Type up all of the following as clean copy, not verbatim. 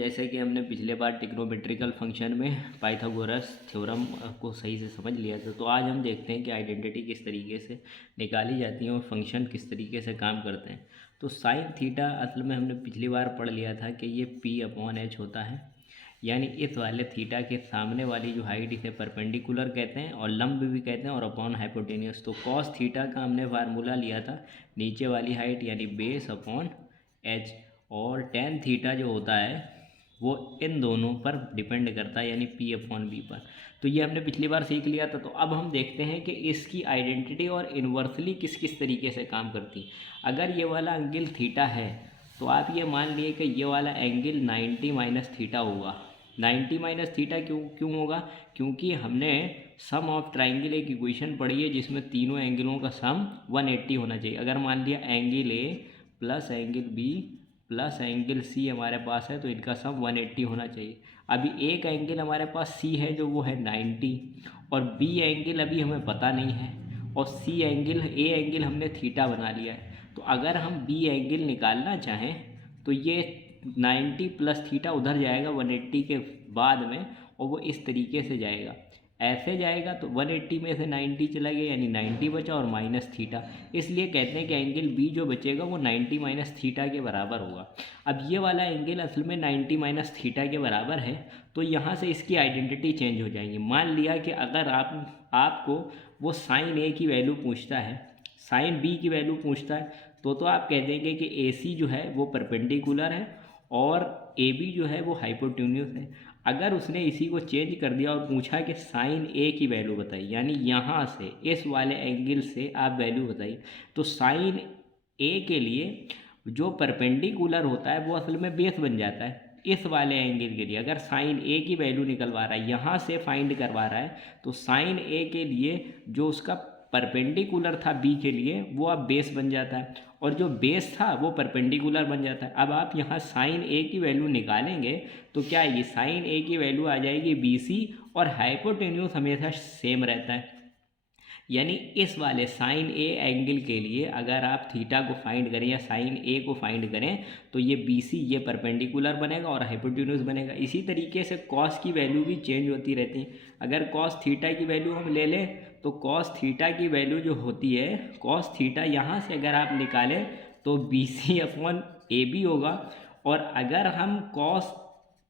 जैसे कि हमने पिछले बार ट्रिग्नोमेट्रिकल फंक्शन में पाइथागोरस थ्योरम को सही से समझ लिया था, तो आज हम देखते हैं कि आइडेंटिटी किस तरीके से निकाली जाती है और फंक्शन किस तरीके से काम करते हैं। तो साइन थीटा असल में हमने पिछली बार पढ़ लिया था कि ये P/H होता है, यानी इस वाले थीटा के सामने वाली जो हाइट इसे परपेंडिकुलर कहते हैं और लंब भी कहते हैं और अपॉन हाइपोटेन्यूस। तो कॉस थीटा का हमने फार्मूला लिया था नीचे वाली हाइट यानी बेस अपॉन एच, और टेन थीटा जो होता है वो इन दोनों पर डिपेंड करता है यानी P/V पर। तो ये हमने पिछली बार सीख लिया था। तो अब हम देखते हैं कि इसकी आइडेंटिटी और इन्वर्सली किस किस तरीके से काम करती है। अगर ये वाला एंगल थीटा है तो आप ये मान लिए कि ये वाला एंगल 90 माइनस थीटा होगा। 90 माइनस थीटा क्यों होगा? क्योंकि हमने सम ऑफ ट्राइंगल एक इक्वेशन पढ़ी है जिसमें तीनों एंगलों का सम 180 होना चाहिए। अगर मान लिया angle A plus angle B plus angle C हमारे पास है तो इनका सम 180 होना चाहिए। अभी एक एंगल हमारे पास सी है जो वो है 90 और बी एंगल अभी हमें पता नहीं है और सी एंगल ए एंगल हमने थीटा बना लिया है। तो अगर हम बी एंगल निकालना चाहें तो ये 90 प्लस थीटा उधर जाएगा 180 के बाद में और वो इस तरीके से जाएगा, ऐसे जाएगा तो 180 में से 90 चला गया यानी 90 बचा और माइनस थीटा। इसलिए कहते हैं कि एंगल बी जो बचेगा वो 90 माइनस थीटा के बराबर होगा। अब ये वाला एंगल असल में 90 माइनस थीटा के बराबर है तो यहाँ से इसकी आइडेंटिटी चेंज हो जाएगी। मान लिया कि अगर आपको वो साइन ए की वैल्यू पूछता है, साइन बी की वैल्यू पूछता है तो आप कह देंगे कि ए सी जो है वो परपेंडिकुलर है और ए बी जो है वो हाइपोटेन्यूस है। अगर उसने इसी को चेंज कर दिया और पूछा कि साइन ए की वैल्यू बताइए, यानी यहाँ से इस वाले एंगल से आप वैल्यू बताइए, तो साइन ए के लिए जो परपेंडिकुलर होता है वो असल में बेस बन जाता है इस वाले एंगल के लिए। अगर साइन ए की वैल्यू निकलवा रहा है, यहाँ से फाइंड करवा रहा है, तो साइन ए के लिए जो उसका परपेंडिकुलर था बी के लिए वो अब बेस बन जाता है और जो बेस था वो परपेंडिकुलर बन जाता है। अब आप यहाँ साइन ए की वैल्यू निकालेंगे तो क्या ये साइन ए की वैल्यू आ जाएगी BC और हाइपोटेन्यूस हमेशा सेम रहता है। यानी इस वाले साइन ए एंगल के लिए अगर आप थीटा को फाइंड करें या साइन ए को फाइंड करें तो ये BC ये परपेंडिकुलर बनेगा और हाइपोटेन्यूस बनेगा। इसी तरीके से कॉस की वैल्यू भी चेंज होती रहती है। अगर कॉस थीटा की वैल्यू हम ले लें तो कॉस थीटा की वैल्यू जो होती है, कॉस थीटा यहाँ से अगर आप निकालें तो BC/AB होगा और अगर हम कॉस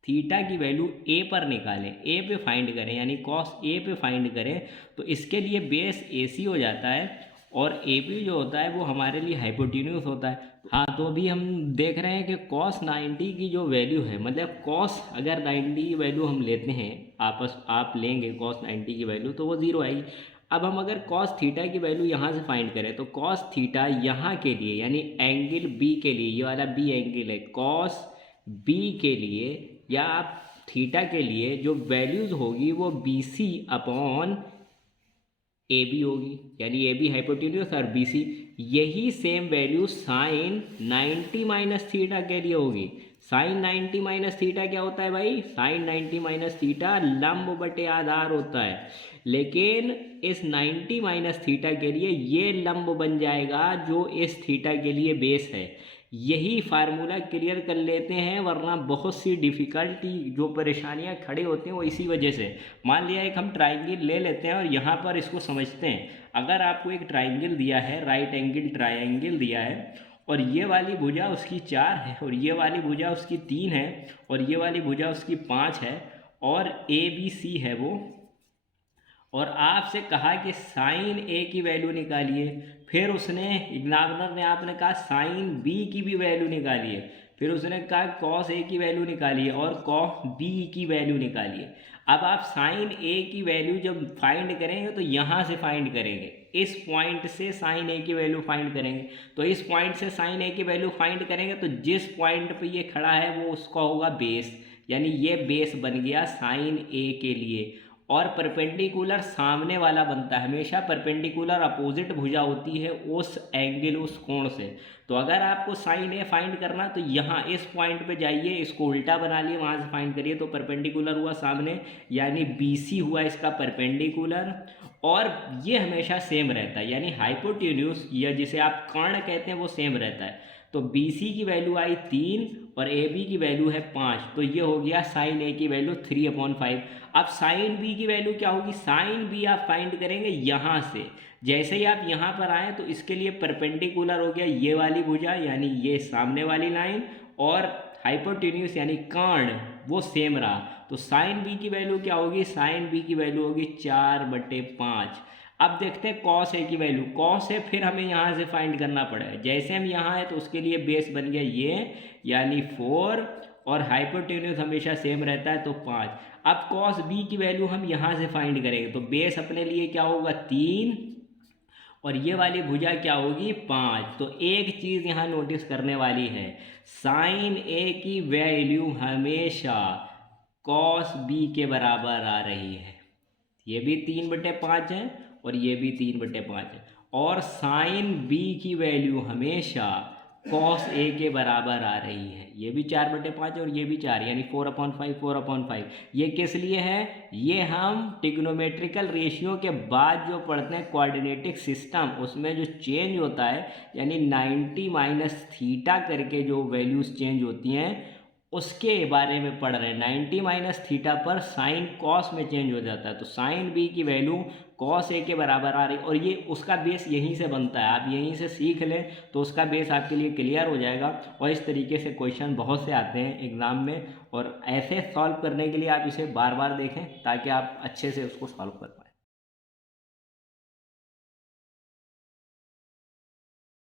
थीटा की वैल्यू ए पर निकालें, ए पे फाइंड करें यानी कॉस ए पे फाइंड करें तो इसके लिए बेस AC हो जाता है और AB जो होता है वो हमारे लिए हाइपोटेन्यूस होता है। हाँ, तो अभी हम देख रहे हैं कि cos 90 की जो वैल्यू है, मतलब cos अगर 90 की वैल्यू हम लेते हैं, आप लेंगे cos 90 की वैल्यू तो वो 0 आएगी। अब हम अगर cos थीटा की वैल्यू यहाँ से फाइंड करें तो cos थीटा यहाँ के लिए यानी एंगल B के लिए, ये वाला B एंगल है, cos B के लिए या आप थीटा के लिए जो वैल्यूज़ होगी वो BC/AB होगी, यानी AB हाइपोटेन्यूस और BC। यही same value sine 90 minus theta के लिए होगी। साइन 90 माइनस थीटा क्या होता है भाई? साइन 90 माइनस थीटा लंब बटे आधार होता है, लेकिन इस 90 माइनस थीटा के लिए ये लंब बन जाएगा जो इस थीटा के लिए बेस है। यही फार्मूला क्लियर कर लेते हैं, वरना बहुत सी डिफ़िकल्टी जो परेशानियां खड़े होते हैं वो इसी वजह से। मान लिया एक हम ट्राइंगल ले लेते हैं और यहाँ पर इसको समझते हैं। अगर आपको एक ट्राइंगल दिया है, राइट एंगल ट्राइंगल दिया है और ये वाली भुजा उसकी 4 है और ये वाली भुजा उसकी 3 है और ये वाली भुजा उसकी 5 है और ABC है वो, और आपसे कहा कि साइन ए की वैल्यू निकालिए, फिर उसने एग्जामिनर ने आपने कहा साइन बी की भी वैल्यू निकालिए, फिर उसने कहा कॉस ए की वैल्यू निकालिए और कॉस बी की वैल्यू निकालिए। अब आप साइन ए की वैल्यू जब फाइंड करेंगे तो यहाँ से फाइंड करेंगे, इस पॉइंट से साइन ए की वैल्यू फाइंड करेंगे। तो इस पॉइंट से साइन ए की वैल्यू फाइंड करेंगे तो जिस पॉइंट पे ये खड़ा है वो उसका होगा बेस, यानी ये बेस बन गया साइन ए के लिए। और परपेंडिकुलर सामने वाला बनता है, हमेशा परपेंडिकुलर अपोजिट भुजा होती है उस एंगल उस कोण से। तो अगर आपको साइन ए फाइंड करना तो यहाँ इस पॉइंट पे जाइए, इसको उल्टा बना लिए, वहाँ से फाइंड करिए तो परपेंडिकुलर हुआ सामने, यानी BC हुआ इसका परपेंडिकुलर और ये हमेशा सेम रहता है, यानी हाइपोटेन्यूस या जिसे आप कर्ण कहते हैं वो सेम रहता है। तो बी सी की वैल्यू आई 3 और ए बी की वैल्यू है 5, तो ये हो गया साइन ए की वैल्यू 3/5। अब साइन बी की वैल्यू क्या होगी, साइन बी आप फाइंड करेंगे यहाँ से। जैसे ही आप यहाँ पर आए तो इसके लिए परपेंडिकुलर हो गया ये वाली भुजा यानी ये सामने वाली लाइन, और हाइपोटेन्यूस यानी कर्ण वो सेम रहा। तो साइन बी की वैल्यू क्या होगी, साइन बी की वैल्यू होगी 4/5। अब देखते हैं कॉस ए की वैल्यू, कॉस ए फिर हमें यहाँ से फाइंड करना पड़ेगा। जैसे हम यहाँ है तो उसके लिए बेस बन गया ये यानी 4, और हाइपोटेन्यूस हमेशा सेम रहता है तो 5। अब कॉस बी की वैल्यू हम यहाँ से फाइंड करेंगे, तो बेस अपने लिए क्या होगा 3 और ये वाली भुजा क्या होगी 5। तो एक चीज़ यहाँ नोटिस करने वाली है, साइन ए की वैल्यू हमेशा कॉस बी के बराबर आ रही है। ये भी 3/5 है और ये भी 3/5 है, और साइन बी की वैल्यू हमेशा कॉस ए के बराबर आ रही है। ये भी 4/5 है और ये भी 4, यानी 4/5 4/5। ये किस लिए है, ये हम ट्रिग्नोमेट्रिकल रेशियो के बाद जो पढ़ते हैं कोऑर्डिनेटिक सिस्टम, उसमें जो चेंज होता है यानी 90 - थीटा करके जो वैल्यूज़ चेंज होती हैं उसके बारे में पढ़ रहे हैं। 90 - थीटा पर साइन कॉस में चेंज हो जाता है, तो साइन बी की वैल्यू कॉस ए के बराबर आ रही, और ये उसका बेस यहीं से बनता है। आप यहीं से सीख लें तो उसका बेस आपके लिए क्लियर हो जाएगा। और इस तरीके से क्वेश्चन बहुत से आते हैं एग्ज़ाम में, और ऐसे सॉल्व करने के लिए आप इसे बार बार देखें ताकि आप अच्छे से उसको सॉल्व कर पाएँ।